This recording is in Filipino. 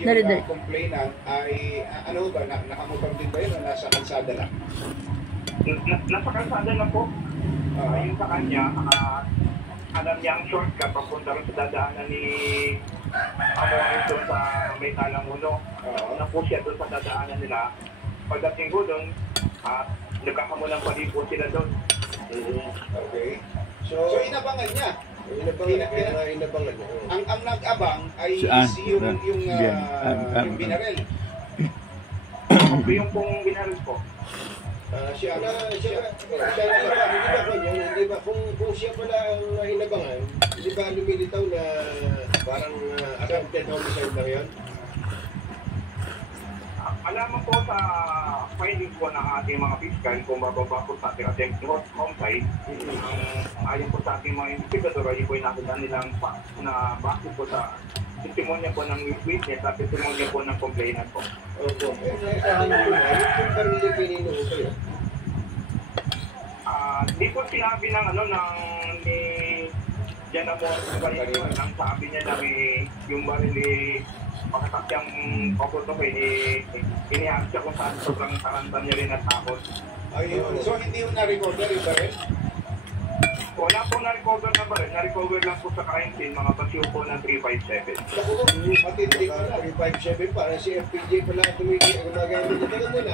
yung complainant ay, ano ba, nakamotor din ba yun o nasa kalsada lang? Nasa kalsada lang po. Yung sa kanya, alam niya ang shortcut papunta rin sa dadaanan ni Amores doon sa may Talamuno. Na po siya doon sa dadaanan nila. Pagdating ko doon, nagkakamulang pa din po sila doon. Okay. So inabangan niya. Inabangan niya. Ang nag-abang ay yung binarel. Yung pong binarel po. Siya hindi ba kung siya pala ang inabangan, hindi ba lumilitaw na parang attempted homicide lang yan? Alaman po sa findings po ng ating mga fiscal kung bababa po sa ating attempted homicide, ayon po sa ating mga investigador ay po nakita nilang na base po sa testimonya po ng witness at testimonya po ng complainant po. Opo. Yung barili pinino ko yun? Di po sinabi ng ni Jan Amores ang sabi niya na yung barili pagkatakyang papunto ko inihag siya kung saan sobrang taranta niya rin at takot. So hindi yung na-recover yung baril? Wala po na-recover na baril. Na-recover lang po sa crime scene mga basyo po ng 357. Matindi pala. 357 para si FPJ pala gumagamit niya. Teka muna,